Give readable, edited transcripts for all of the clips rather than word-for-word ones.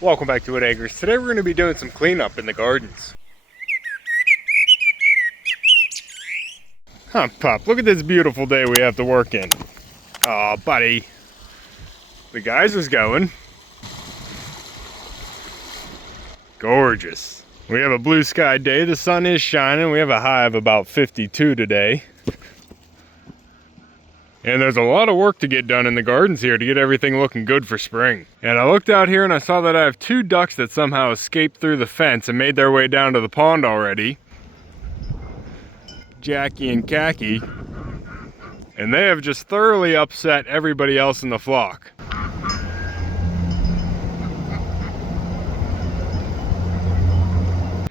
Welcome back to Whitt Acres. Today we're going to be doing some cleanup in the gardens. Huh, Pup, look at this beautiful day we have to work in. Aw, buddy. The geyser's going. Gorgeous. We have a blue sky day. The sun is shining. We have a high of about 52 today. And there's a lot of work to get done in the gardens here to get everything looking good for spring. And I looked out here and I saw that I have two ducks that somehow escaped through the fence and made their way down to the pond already. Jackie and Khaki. And they have just thoroughly upset everybody else in the flock.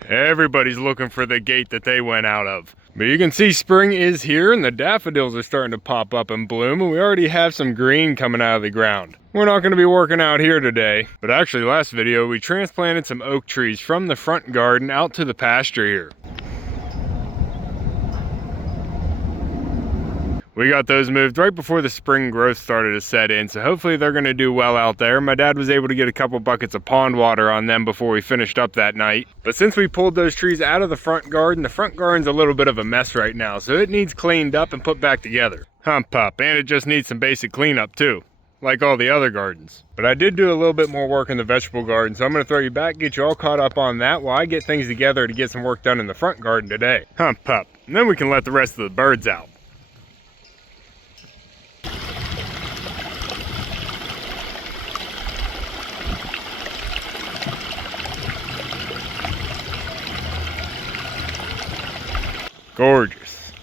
Everybody's looking for the gate that they went out of. But you can see spring is here and the daffodils are starting to pop up and bloom, and we already have some green coming out of the ground. We're not going to be working out here today, but actually last video we transplanted some oak trees from the front garden out to the pasture here. We got those moved right before the spring growth started to set in, so hopefully they're going to do well out there. My dad was able to get a couple buckets of pond water on them before we finished up that night. But since we pulled those trees out of the front garden's a little bit of a mess right now, so it needs cleaned up and put back together. Pup, and it just needs some basic cleanup too, like all the other gardens. But I did do a little bit more work in the vegetable garden, so I'm going to throw you back, get you all caught up on that while I get things together to get some work done in the front garden today. Pup, and then we can let the rest of the birds out. Gorgeous.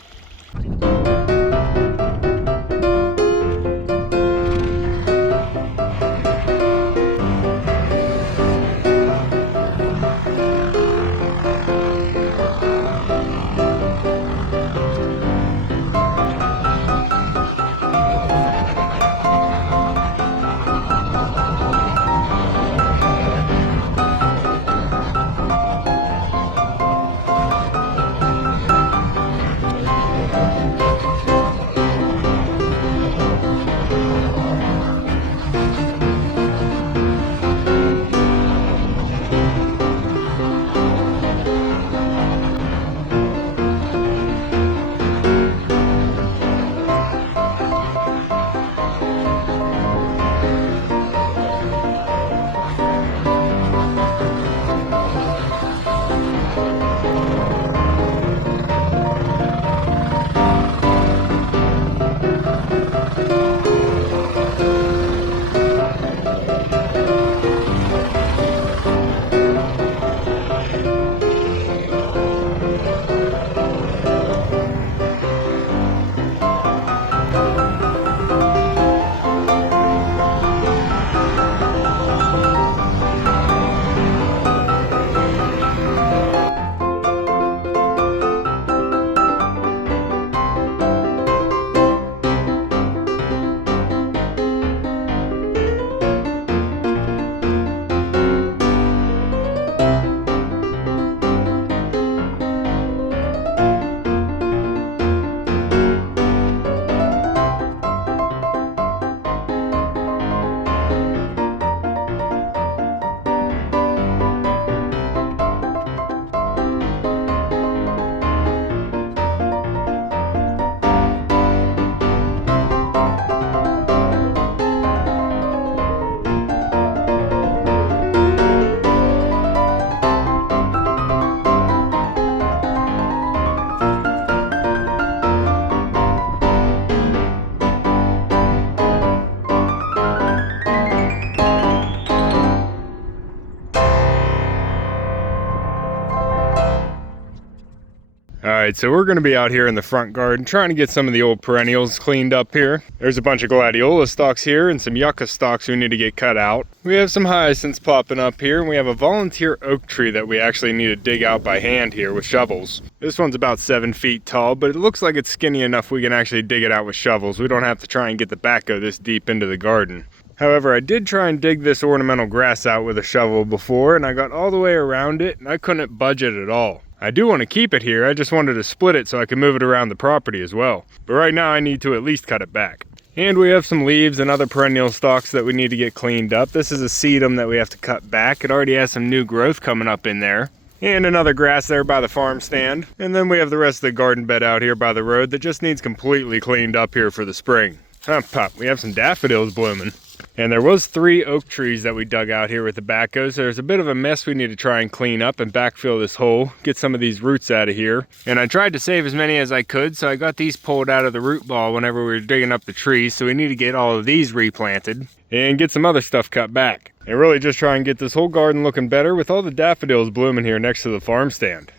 Alright, so we're going to be out here in the front garden trying to get some of the old perennials cleaned up here. There's a bunch of gladiola stalks here and some yucca stalks we need to get cut out. We have some hyacinths popping up here, and we have a volunteer oak tree that we actually need to dig out by hand here with shovels. This one's about 7 feet tall, but it looks like it's skinny enough we can actually dig it out with shovels. We don't have to try and get the backhoe this deep into the garden. However, I did try and dig this ornamental grass out with a shovel before, and I got all the way around it and I couldn't budge it at all. I do want to keep it here, I just wanted to split it so I can move it around the property as well. But right now I need to at least cut it back. And we have some leaves and other perennial stalks that we need to get cleaned up. This is a sedum that we have to cut back. It already has some new growth coming up in there. And another grass there by the farm stand. And then we have the rest of the garden bed out here by the road that just needs completely cleaned up here for the spring. Pop, we have some daffodils blooming. And there was 3 oak trees that we dug out here with the backhoe, so there's a bit of a mess we need to try and clean up and backfill this hole, get some of these roots out of here. And I tried to save as many as I could, so I got these pulled out of the root ball whenever we were digging up the trees, so we need to get all of these replanted and get some other stuff cut back. And really just try and get this whole garden looking better with all the daffodils blooming here next to the farm stand.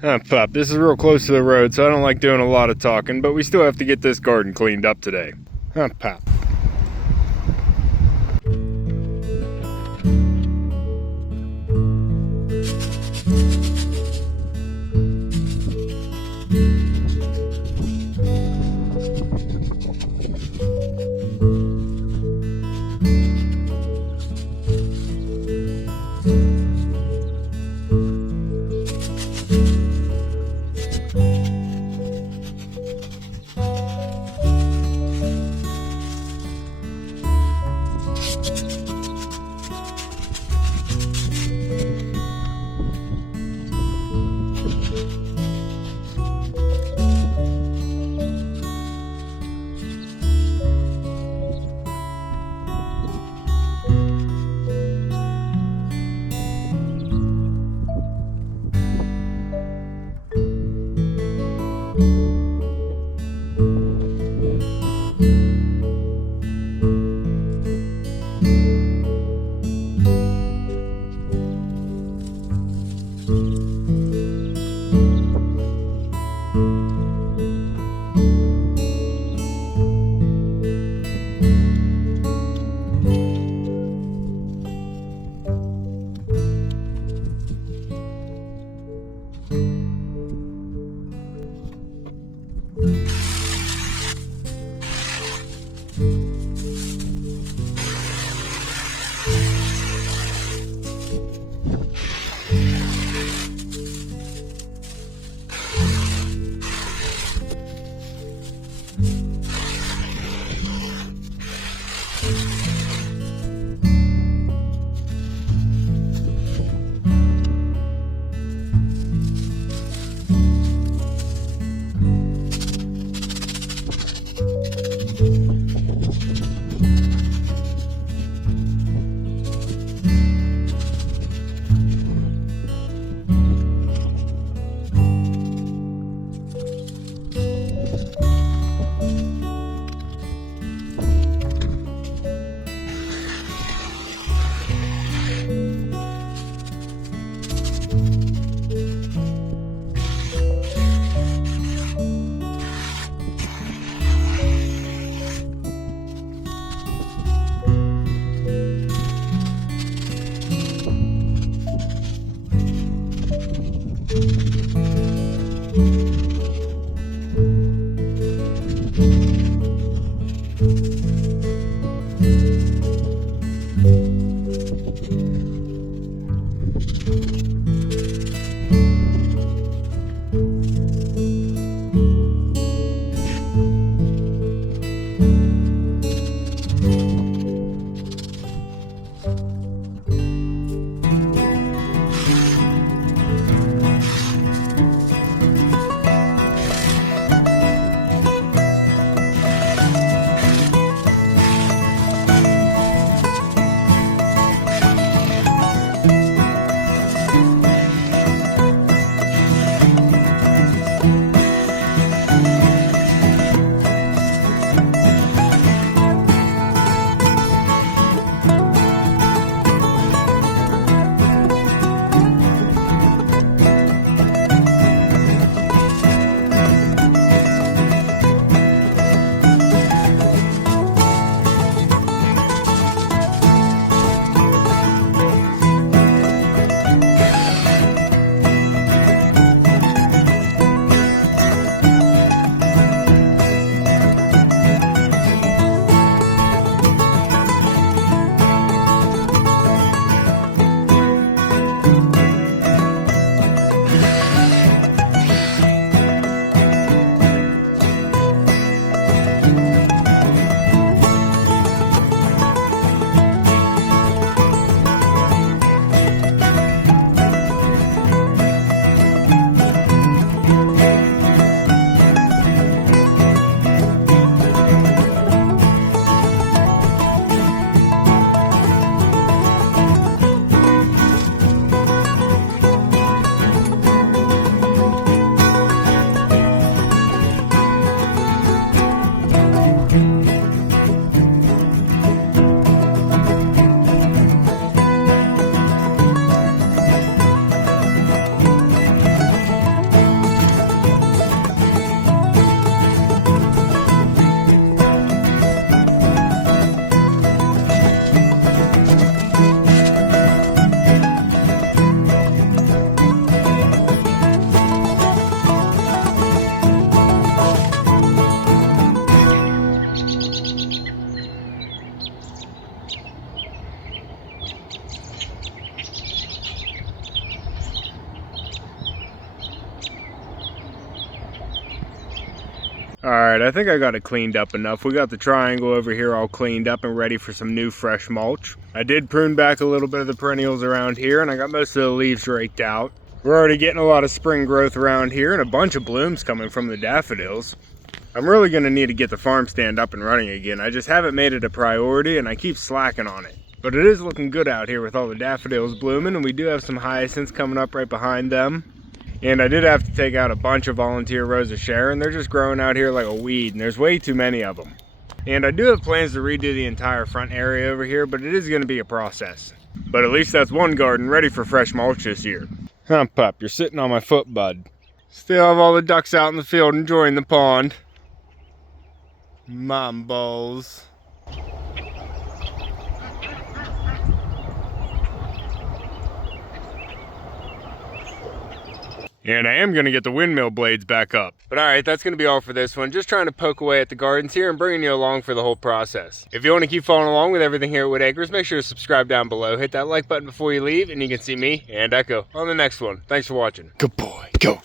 Pop, this is real close to the road, so I don't like doing a lot of talking, but we still have to get this garden cleaned up today. Pop. Alright, I think I got it cleaned up enough. We got the triangle over here all cleaned up and ready for some new fresh mulch. I did prune back a little bit of the perennials around here, and I got most of the leaves raked out. We're already getting a lot of spring growth around here and a bunch of blooms coming from the daffodils. I'm really going to need to get the farm stand up and running again. I just haven't made it a priority and I keep slacking on it. But it is looking good out here with all the daffodils blooming, and we do have some hyacinths coming up right behind them. And I did have to take out a bunch of volunteer Rosa Sharon. They're just growing out here like a weed, and there's way too many of them. And I do have plans to redo the entire front area over here, but it is going to be a process. But at least that's one garden ready for fresh mulch this year. Huh, pup, you're sitting on my foot, bud. Still have all the ducks out in the field enjoying the pond. Mom balls. And I am going to get the windmill blades back up. But alright, that's going to be all for this one. Just trying to poke away at the gardens here and bringing you along for the whole process. If you want to keep following along with everything here at Whitt Acres, make sure to subscribe down below. Hit that like button before you leave, and you can see me and Echo on the next one. Thanks for watching. Good boy. Go.